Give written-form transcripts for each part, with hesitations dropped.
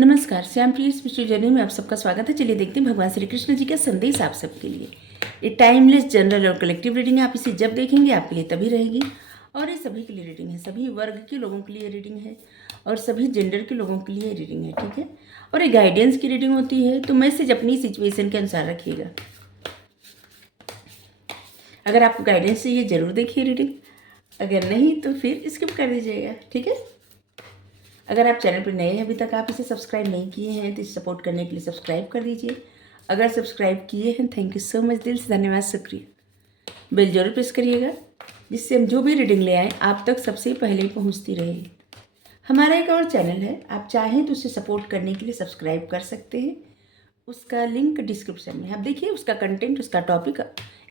नमस्कार, श्याम प्रिय spiritual journey में आप सबका स्वागत है। चलिए देखते हैं भगवान श्री कृष्ण जी का संदेश आप सबके लिए। ये टाइमलेस जनरल और कलेक्टिव रीडिंग है। आप इसे जब देखेंगे आपके लिए तभी रहेगी। और ये सभी के लिए रीडिंग है, सभी वर्ग के लोगों के लिए रीडिंग है और सभी जेंडर के लोगों के लिए रीडिंग है, ठीक है। और ये गाइडेंस की रीडिंग होती है, तो मैसेज अपनी सिचुएशन के अनुसार रखिएगा। अगर आपको गाइडेंस चाहिए जरूर देखिए रीडिंग, अगर नहीं तो फिर स्किप कर दीजिएगा, ठीक है। अगर आप चैनल पर नए हैं, अभी तक आप इसे सब्सक्राइब नहीं किए हैं तो इसे सपोर्ट करने के लिए सब्सक्राइब कर दीजिए। अगर सब्सक्राइब किए हैं, थैंक यू सो मच, दिल से धन्यवाद, शुक्रिया। बेल जरूर प्रेस करिएगा, जिससे हम जो भी रीडिंग ले आएँ आप तक सबसे पहले पहुंचती रहेगी। हमारा एक और चैनल है, आप चाहें तो उसे सपोर्ट करने के लिए सब्सक्राइब कर सकते हैं। उसका लिंक डिस्क्रिप्शन में। आप देखिए, उसका कंटेंट, उसका टॉपिक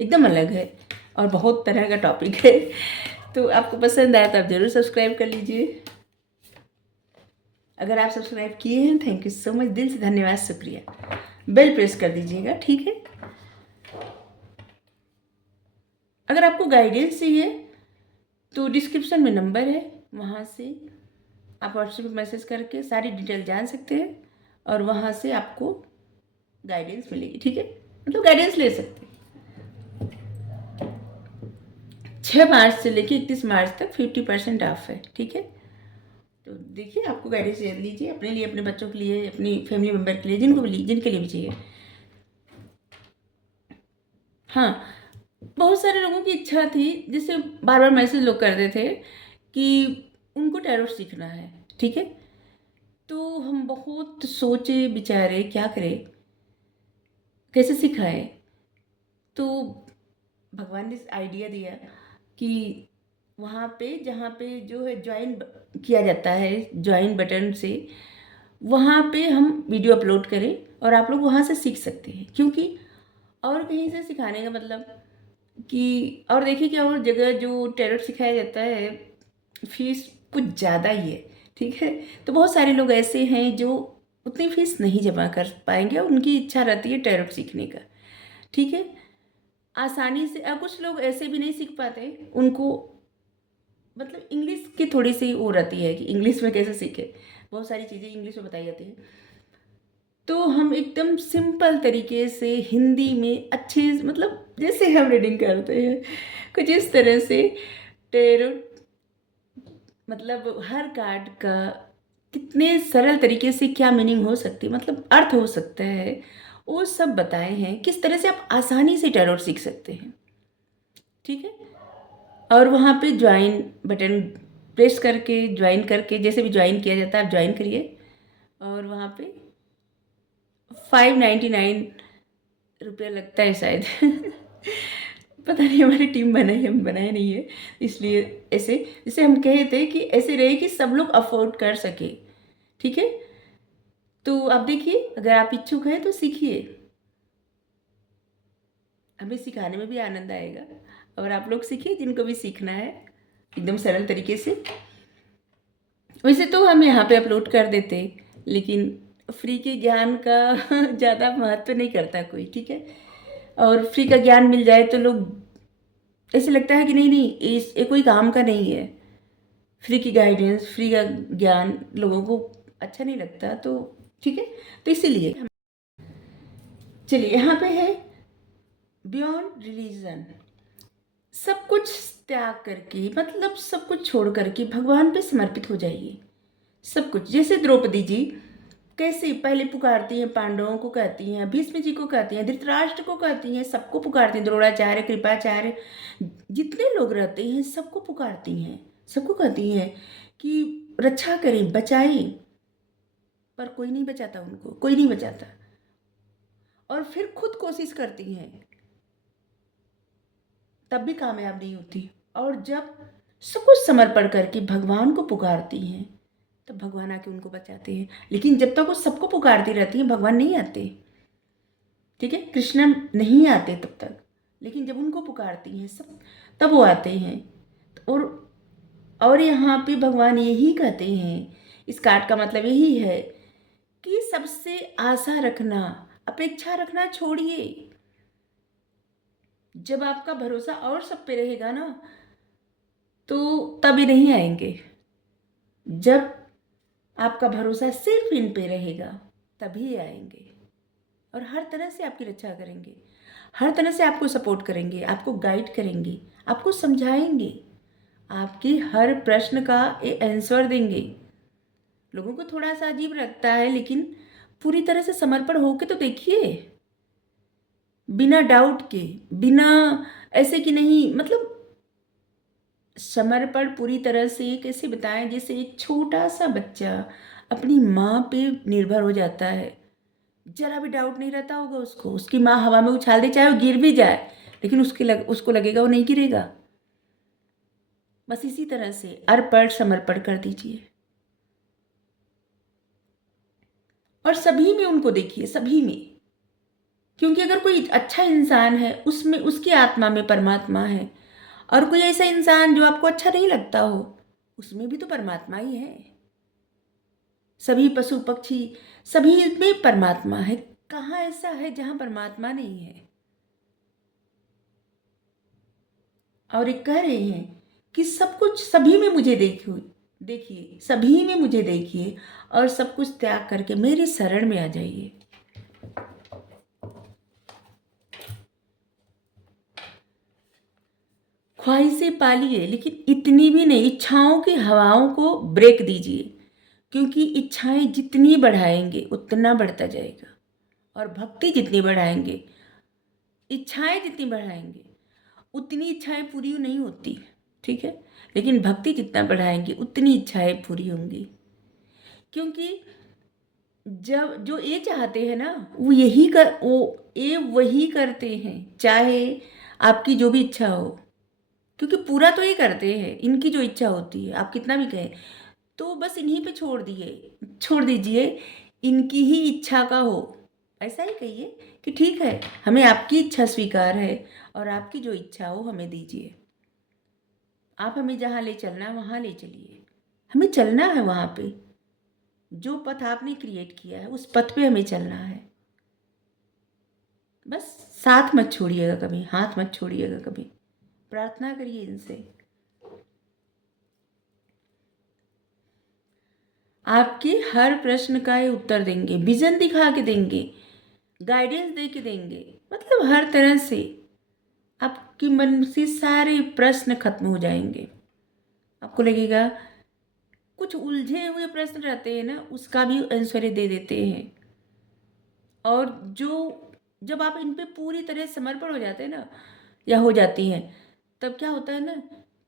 एकदम अलग है और बहुत तरह का टॉपिक है। तो आपको पसंद आया तो आप ज़रूर सब्सक्राइब कर लीजिए। अगर आप सब्सक्राइब किए हैं, थैंक यू सो मच, दिल से धन्यवाद, शुक्रिया। बेल प्रेस कर दीजिएगा, ठीक है। अगर आपको गाइडेंस चाहिए तो डिस्क्रिप्शन में नंबर है, वहाँ से आप व्हाट्सएप पर मैसेज करके सारी डिटेल जान सकते हैं और वहाँ से आपको गाइडेंस मिलेगी, ठीक है। मतलब गाइडेंस ले सकते हैं। 6 मार्च से लेकर 31 मार्च तक 50% ऑफ है, ठीक है। तो देखिए, आपको गाइडेंस लीजिए अपने लिए, अपने बच्चों के लिए, अपनी फैमिली मेम्बर के लिए, जिनके लिए भी चाहिए। हाँ, बहुत सारे लोगों की इच्छा थी, जिससे बार बार मैसेज लोग करते थे कि उनको टैरो सीखना है, ठीक है। तो हम बहुत सोचे विचारे क्या करें, कैसे सिखाएं। तो भगवान ने आइडिया दिया कि वहाँ पे जहाँ पे जो है ज्वाइन किया जाता है, ज्वाइन बटन से वहाँ पे हम वीडियो अपलोड करें और आप लोग वहाँ से सीख सकते हैं। क्योंकि और कहीं से सिखाने का मतलब कि, और देखिए क्या, और जगह जो टैरो सिखाया जाता है फीस कुछ ज़्यादा ही है, ठीक है। तो बहुत सारे लोग ऐसे हैं जो उतनी फीस नहीं जमा कर पाएंगे, उनकी इच्छा रहती है टैरो सीखने का, ठीक है, आसानी से। कुछ लोग ऐसे भी नहीं सीख पाते, उनको मतलब इंग्लिश की थोड़ी सी वो रहती है कि इंग्लिश में कैसे सीखे, बहुत सारी चीज़ें इंग्लिश में बताई जाती हैं। तो हम एकदम सिंपल तरीके से हिंदी में अच्छे, मतलब जैसे हम रीडिंग करते हैं कुछ इस तरह से, टैरो मतलब हर कार्ड का कितने सरल तरीके से क्या मीनिंग हो सकती है, मतलब अर्थ हो सकता है, वो सब बताए हैं। किस तरह से आप आसानी से टैरो सीख सकते हैं, ठीक है। और वहाँ पे ज्वाइन बटन प्रेस करके, ज्वाइन करके, जैसे भी ज्वाइन किया जाता है आप ज्वाइन करिए। और वहाँ पे 599 रुपया लगता है शायद। पता नहीं, हमारी टीम बनाई, हम बनाए नहीं है, इसलिए ऐसे जैसे हम कहे थे कि ऐसे रहे कि सब लोग अफोर्ड कर सके, ठीक है। तो आप देखिए, अगर आप इच्छुक हैं तो सीखिए, हमें सिखाने में भी आनंद आएगा। और आप लोग सीखिए जिनको भी सीखना है, एकदम सरल तरीके से। वैसे तो हम यहाँ पे अपलोड कर देते, लेकिन फ्री के ज्ञान का ज़्यादा महत्व नहीं करता कोई, ठीक है। और फ्री का ज्ञान मिल जाए तो लोग ऐसे लगता है कि नहीं नहीं, ये कोई काम का नहीं है। फ्री की गाइडेंस, फ्री का ज्ञान लोगों को अच्छा नहीं लगता, तो ठीक है। तो इसीलिए चलिए, यहाँ पे है बियॉन्ड रिलीजन, सब कुछ त्याग करके, मतलब सब कुछ छोड़ करके भगवान पे समर्पित हो जाइए। सब कुछ, जैसे द्रौपदी जी कैसे पहले पुकारती हैं, पांडवों को कहती हैं, भीष्म जी को कहती हैं, धृतराष्ट्र को कहती हैं, सबको पुकारती हैं, द्रोणाचार्य, कृपाचार्य, जितने लोग रहते हैं सबको पुकारती हैं, सबको कहती हैं कि रक्षा करें, बचाएं। पर कोई नहीं बचाता उनको, कोई नहीं बचाता। और फिर खुद कोशिश करती हैं, तब भी कामयाब नहीं होती। और जब सब कुछ समर्पण करके भगवान को पुकारती हैं, तब भगवान आके उनको बचाते हैं। लेकिन जब तक वो सबको पुकारती रहती हैं, भगवान नहीं आते, ठीक है, कृष्ण नहीं आते तब तक। लेकिन जब उनको पुकारती हैं सब, तब वो आते हैं। और यहाँ पे भगवान यही कहते हैं, इस कार्ड का मतलब यही है कि सबसे आशा रखना, अपेक्षा रखना छोड़िए। जब आपका भरोसा और सब पे रहेगा ना, तो तभी नहीं आएंगे। जब आपका भरोसा सिर्फ इन पे रहेगा, तभी ये आएंगे और हर तरह से आपकी रक्षा करेंगे, हर तरह से आपको सपोर्ट करेंगे, आपको गाइड करेंगे, आपको समझाएंगे, आपकी हर प्रश्न का आंसर देंगे। लोगों को थोड़ा सा अजीब लगता है, लेकिन पूरी तरह से समर्पण होके तो देखिए, बिना डाउट के, बिना ऐसे कि नहीं, मतलब समर्पण पूरी तरह से कैसे बताएं, जैसे एक छोटा सा बच्चा अपनी माँ पे निर्भर हो जाता है, जरा भी डाउट नहीं रहता होगा उसको, उसकी माँ हवा में उछाल दे, चाहे वो गिर भी जाए, लेकिन उसको लगेगा वो नहीं गिरेगा। बस इसी तरह से अर्पण समर्पण कर दीजिए और सभी में उनको देखिए, सभी में, क्योंकि अगर कोई अच्छा इंसान है, उसमें उसकी आत्मा में परमात्मा है, और कोई ऐसा इंसान जो आपको अच्छा नहीं लगता हो, उसमें भी तो परमात्मा ही है। सभी पशु पक्षी, सभी में परमात्मा है। कहाँ ऐसा है जहाँ परमात्मा नहीं है? और ये कह रहे हैं कि सब कुछ सभी में मुझे देखिए, सभी में मुझे देखिए और सब कुछ त्याग करके मेरे शरण में आ जाइए। ख्वाहिशें पालिए, लेकिन इतनी भी नहीं, इच्छाओं की हवाओं को ब्रेक दीजिए, क्योंकि इच्छाएं जितनी बढ़ाएंगे उतना बढ़ता जाएगा, और भक्ति जितनी बढ़ाएंगे, इच्छाएं जितनी बढ़ाएंगे उतनी इच्छाएं पूरी नहीं होती, ठीक है, लेकिन भक्ति जितना बढ़ाएंगे उतनी इच्छाएं पूरी होंगी। क्योंकि जब जो ये चाहते हैं ना, ये वही करते हैं, चाहे आपकी जो भी इच्छा हो, क्योंकि पूरा तो ये करते हैं, इनकी जो इच्छा होती है, आप कितना भी कहें, तो बस इन्हीं पे छोड़ दीजिए, इनकी ही इच्छा का हो, ऐसा ही कहिए कि ठीक है, हमें आपकी इच्छा स्वीकार है और आपकी जो इच्छा हो हमें दीजिए। आप हमें जहाँ ले चलना है वहाँ ले चलिए, हमें चलना है वहाँ पे, जो पथ आपने क्रिएट किया है उस पथ पे हमें चलना है। बस साथ मत छोड़िएगा कभी, हाथ मत छोड़िएगा कभी, प्रार्थना करिए इनसे। आपके हर प्रश्न का ये उत्तर देंगे, विजन दिखा के देंगे, गाइडेंस दे के देंगे, मतलब हर तरह से आपके मन से सारे प्रश्न खत्म हो जाएंगे। आपको लगेगा कुछ उलझे हुए प्रश्न रहते हैं ना, उसका भी आंसर दे देते हैं। और जब आप इन पे पूरी तरह समर्पण हो जाते हैं ना, या हो जाती हैं, तब क्या होता है ना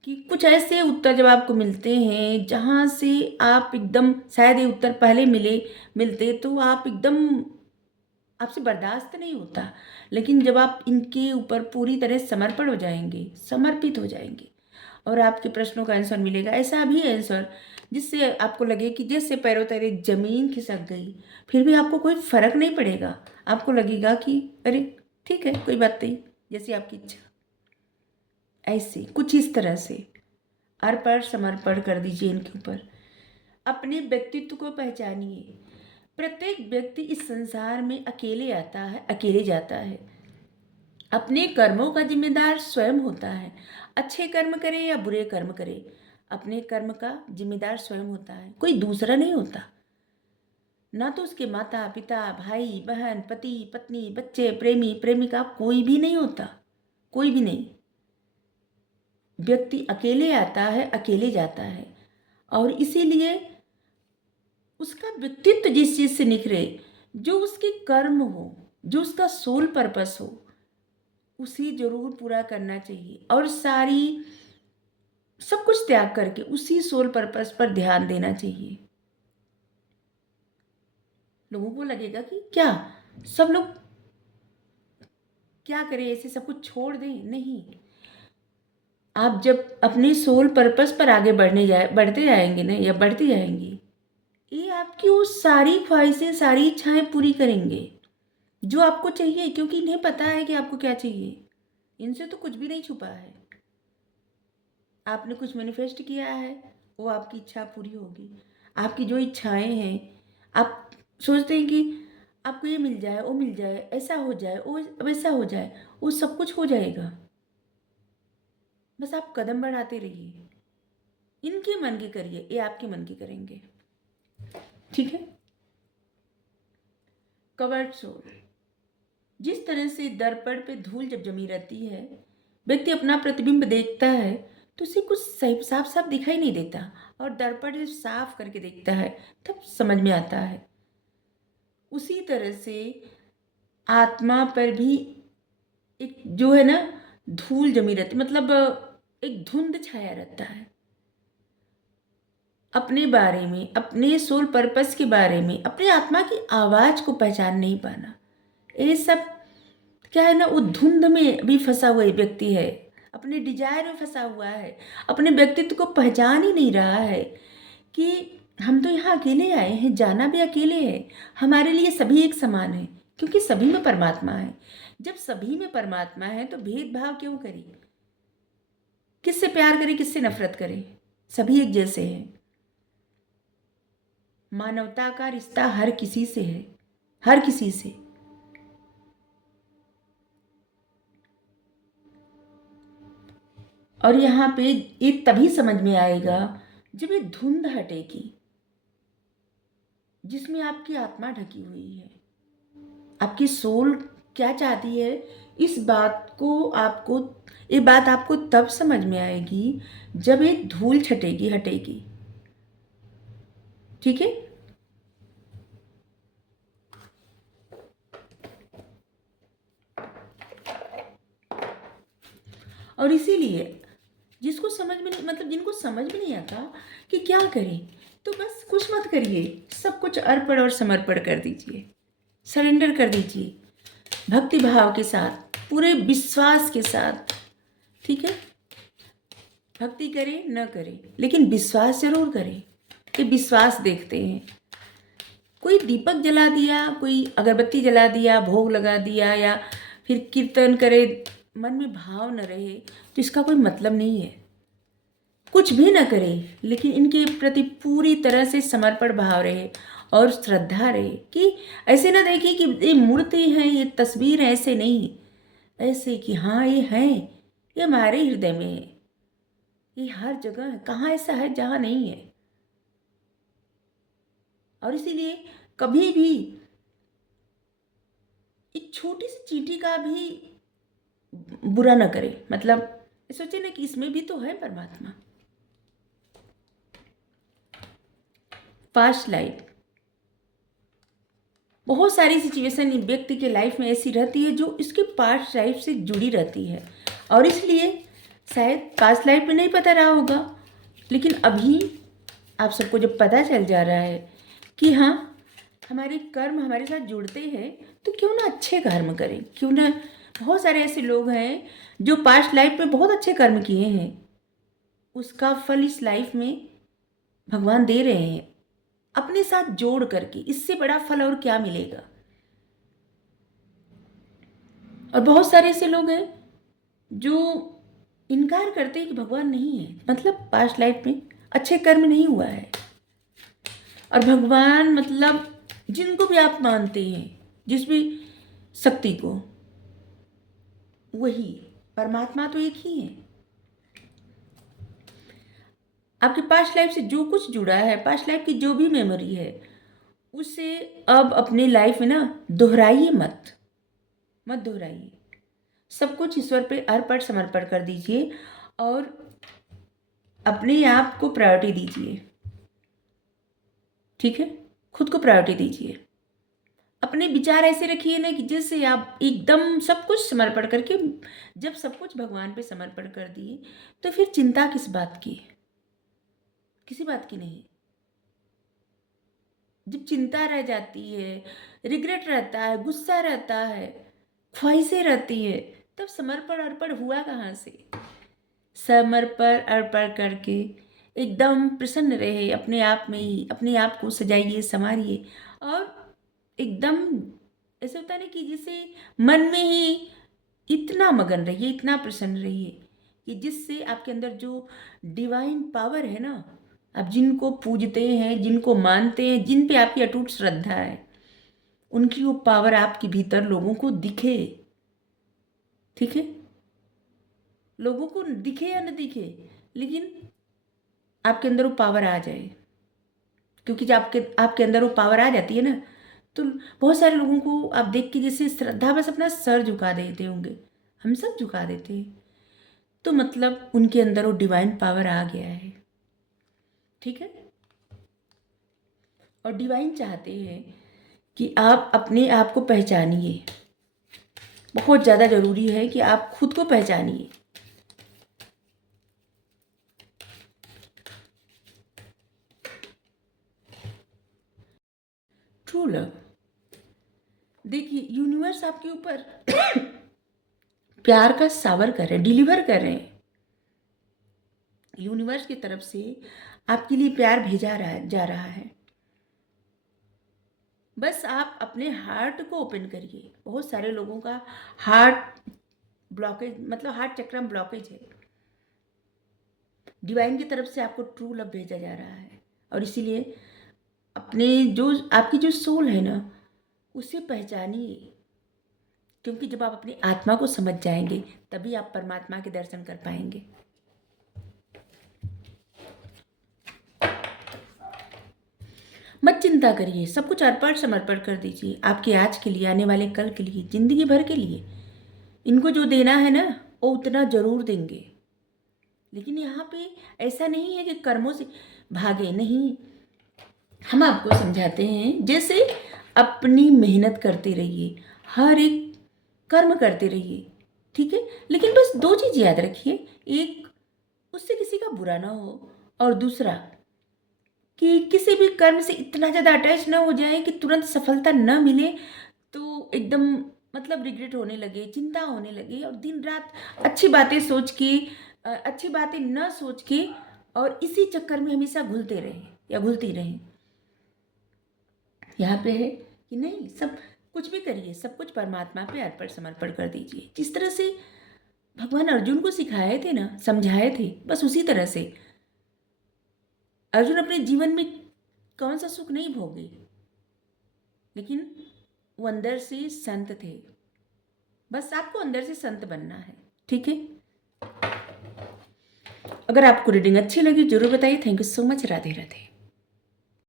कि कुछ ऐसे उत्तर जब आपको मिलते हैं जहाँ से आप एकदम, शायद ये उत्तर पहले मिलते तो आप एकदम, आपसे बर्दाश्त नहीं होता, लेकिन जब आप इनके ऊपर पूरी तरह समर्पण हो जाएंगे, समर्पित हो जाएंगे, और आपके प्रश्नों का आंसर मिलेगा, ऐसा भी आंसर जिससे आपको लगे कि जैसे पैरों तले जमीन खिसक गई, फिर भी आपको कोई फर्क नहीं पड़ेगा, आपको लगेगा कि अरे ठीक है, कोई बात नहीं, जैसी आपकी इच्छा। ऐसे कुछ इस तरह से अर्पण समर्पण कर दीजिए इनके ऊपर। अपने व्यक्तित्व को पहचानिए। प्रत्येक व्यक्ति इस संसार में अकेले आता है, अकेले जाता है, अपने कर्मों का जिम्मेदार स्वयं होता है। अच्छे कर्म करे या बुरे कर्म करे, अपने कर्म का जिम्मेदार स्वयं होता है, कोई दूसरा नहीं होता। ना तो उसके माता पिता, भाई बहन, पति पत्नी, बच्चे, प्रेमी प्रेमिका, कोई भी नहीं होता, कोई भी नहीं। व्यक्ति अकेले आता है, अकेले जाता है, और इसीलिए उसका व्यक्तित्व जिस चीज से निखरे, जो उसके कर्म हो, जो उसका सोल पर्पस हो, उसी जरूर पूरा करना चाहिए, और सब कुछ त्याग करके उसी सोल पर्पस पर ध्यान देना चाहिए। लोगों को लगेगा कि क्या सब लोग क्या करें, ऐसे सब कुछ छोड़ दें? नहीं, आप जब अपने सोल पर्पस पर आगे बढ़ते जाएंगे ना, या बढ़ती जाएंगी, ये आपकी वो सारी ख्वाहिशें, सारी इच्छाएं पूरी करेंगे जो आपको चाहिए, क्योंकि इन्हें पता है कि आपको क्या चाहिए, इनसे तो कुछ भी नहीं छुपा है। आपने कुछ मैनिफेस्ट किया है, वो आपकी इच्छा पूरी होगी। आपकी जो इच्छाएं हैं, आप सोचते हैं कि आपको ये मिल जाए, वो मिल जाए, ऐसा हो जाए, वो वैसा हो जाए, वो सब कुछ हो जाएगा। बस आप कदम बढ़ाते रहिए, इनके मन की करिए, ये आपके मन की करेंगे। ठीक है। कवर्ड सोल, जिस तरह से दर्पण पे धूल जब जमी रहती है, व्यक्ति अपना प्रतिबिंब देखता है तो उसे कुछ सही साफ साफ दिखाई नहीं देता, और दर्पण जब साफ करके देखता है तब समझ में आता है। उसी तरह से आत्मा पर भी एक जो है ना धूल जमी रहती, मतलब एक धुंध छाया रहता है। अपने बारे में, अपने सोल पर्पस के बारे में, अपनी आत्मा की आवाज को पहचान नहीं पाना, ये सब क्या है ना, वो धुंध में भी फंसा हुआ व्यक्ति है, अपने डिजायर में फंसा हुआ है, अपने व्यक्तित्व को पहचान ही नहीं रहा है कि हम तो यहाँ अकेले आए हैं, जाना भी अकेले है, हमारे लिए सभी एक समान है, क्योंकि सभी में परमात्मा है। जब सभी में परमात्मा है तो भेदभाव क्यों करें, किससे प्यार करें, किससे नफरत करें, सभी एक जैसे हैं। मानवता का रिश्ता हर किसी से है, हर किसी से। और यहाँ पे ये तभी समझ में आएगा जब ये धुंध हटेगी जिसमें आपकी आत्मा ढकी हुई है। आपकी सोल क्या चाहती है, इस बात को आपको, ये बात आपको तब समझ में आएगी जब ये धूल छटेगी, हटेगी। ठीक है। और इसीलिए जिसको समझ में नहीं, मतलब जिनको समझ में नहीं आता कि क्या करें, तो बस कुछ मत करिए, सब कुछ अर्पण और समर्पण कर दीजिए, सरेंडर कर दीजिए भक्ति भाव के साथ, पूरे विश्वास के साथ। ठीक है। भक्ति करें न करें, लेकिन विश्वास जरूर करें कि विश्वास देखते हैं। कोई दीपक जला दिया, कोई अगरबत्ती जला दिया, भोग लगा दिया, या फिर कीर्तन करे, मन में भाव न रहे तो इसका कोई मतलब नहीं है। कुछ भी न करे लेकिन इनके प्रति पूरी तरह से समर्पण भाव रहे और श्रद्धा रहे, कि ऐसे ना देखिए कि ये मूर्ति है, ये तस्वीर है, ऐसे नहीं, ऐसे कि हाँ ये है, ये हमारे हृदय में है, ये हर जगह है, कहाँ ऐसा है जहाँ नहीं है। और इसीलिए कभी भी एक छोटी सी चींटी का भी बुरा न करे, मतलब सोचे ना कि इसमें भी तो है परमात्मा। पास्ट लाइफ, बहुत सारी सिचुएशन व्यक्ति के लाइफ में ऐसी रहती है जो इसके पास्ट लाइफ से जुड़ी रहती है, और इसलिए शायद पास्ट लाइफ में नहीं पता रहा होगा, लेकिन अभी आप सबको जब पता चल जा रहा है कि हाँ हमारे कर्म हमारे साथ जुड़ते हैं, तो क्यों ना अच्छे कर्म करें, क्यों ना। बहुत सारे ऐसे लोग हैं जो पास्ट लाइफ में बहुत अच्छे कर्म किए हैं, उसका फल इस लाइफ में भगवान दे रहे हैं अपने साथ जोड़ करके। इससे बड़ा फल और क्या मिलेगा। और बहुत सारे ऐसे लोग हैं जो इनकार करते हैं कि भगवान नहीं है, मतलब पास्ट लाइफ में अच्छे कर्म नहीं हुआ है। और भगवान मतलब जिनको भी आप मानते हैं, जिस भी शक्ति को, वही परमात्मा तो एक ही है। आपके पास्ट लाइफ से जो कुछ जुड़ा है, पास्ट लाइफ की जो भी मेमोरी है, उसे अब अपने लाइफ में ना दोहराइए मत, मत दोहराइए। सब कुछ ईश्वर पे अर्पण समर्पण कर दीजिए और अपने आप को प्रायोरिटी दीजिए। ठीक है। खुद को प्रायोरिटी दीजिए। अपने विचार ऐसे रखिए ना कि जिससे आप एकदम सब कुछ समर्पण करके, जब सब कुछ भगवान पे समर्पण कर दिए तो फिर चिंता किस बात की, किसी बात की नहीं। जब चिंता रह जाती है, रिग्रेट रहता है, गुस्सा रहता है, ख्वाहिशें रहती है, तब समर्पण अर्पण हुआ कहाँ से। समर्पण अर्पण करके एकदम प्रसन्न रहे अपने आप में ही, अपने आप को सजाइए, संवारिए, और एकदम ऐसे होता है कि जिसे मन में ही इतना मगन रहिए, इतना प्रसन्न रहिए कि जिससे आपके अंदर जो डिवाइन पावर है ना, आप जिनको पूजते हैं, जिनको मानते हैं, जिन पे आपकी अटूट श्रद्धा है, उनकी वो पावर आपके भीतर लोगों को दिखे। ठीक है। लोगों को दिखे या न दिखे, लेकिन आपके अंदर वो पावर आ जाए, क्योंकि जब आपके आपके अंदर वो पावर आ जाती है ना, तो बहुत सारे लोगों को आप देख के जैसे श्रद्धा बस अपना सर झुका देते होंगे, हम सब झुका देते हैं, तो मतलब उनके अंदर वो डिवाइन पावर आ गया है। ठीक है। और डिवाइन चाहते हैं कि आप अपने आप को पहचानिए। बहुत ज़्यादा ज़रूरी है कि आप खुद को पहचानिए। ट्रू लव, देखिए यूनिवर्स आपके ऊपर प्यार का सावर कर रहे हैं, डिलीवर कर रहे हैं। यूनिवर्स की तरफ से आपके लिए प्यार भेजा जा रहा है। बस आप अपने हार्ट को ओपन करिए। बहुत सारे लोगों का हार्ट ब्लॉकेज, मतलब हार्ट चक्र में ब्लॉकेज है। डिवाइन की तरफ से आपको ट्रू लव भेजा जा रहा है, और इसीलिए अपने जो आपकी जो सोल है ना, उसे पहचानिए। क्योंकि जब आप अपनी आत्मा को समझ जाएंगे तभी आप परमात्मा के दर्शन कर पाएंगे। मत चिंता करिए, सब कुछ अर्पण समर्पण कर दीजिए। आपके आज के लिए, आने वाले कल के लिए, जिंदगी भर के लिए। इनको जो देना है ना, वो उतना जरूर देंगे। लेकिन यहाँ पे ऐसा नहीं है कि कर्मों से भागे, नहीं। हम आपको समझाते हैं जैसे अपनी मेहनत करते रहिए, हर एक कर्म करते रहिए, ठीक है। लेकिन बस दो चीज़ याद रखिए, एक उससे किसी का बुरा ना हो, और दूसरा कि किसी भी कर्म से इतना ज़्यादा अटैच ना हो जाए कि तुरंत सफलता न मिले तो एकदम मतलब रिग्रेट होने लगे, चिंता होने लगे, और दिन रात अच्छी बातें सोच के, अच्छी बातें न सोच के, और इसी चक्कर में हमेशा घुलते रहें या घुलती रहें। यहाँ पे है कि नहीं, सब कुछ भी करिए, सब कुछ परमात्मा पे अर्पण समर्पण कर दीजिए। जिस तरह से भगवान अर्जुन को सिखाए थे ना, समझाए थे, बस उसी तरह से अर्जुन अपने जीवन में कौन सा सुख नहीं भोगे, लेकिन वो अंदर से संत थे। बस आपको अंदर से संत बनना है, ठीक है। अगर आपको रीडिंग अच्छी लगी जरूर बताइए। Thank you so much. Radhe Radhe.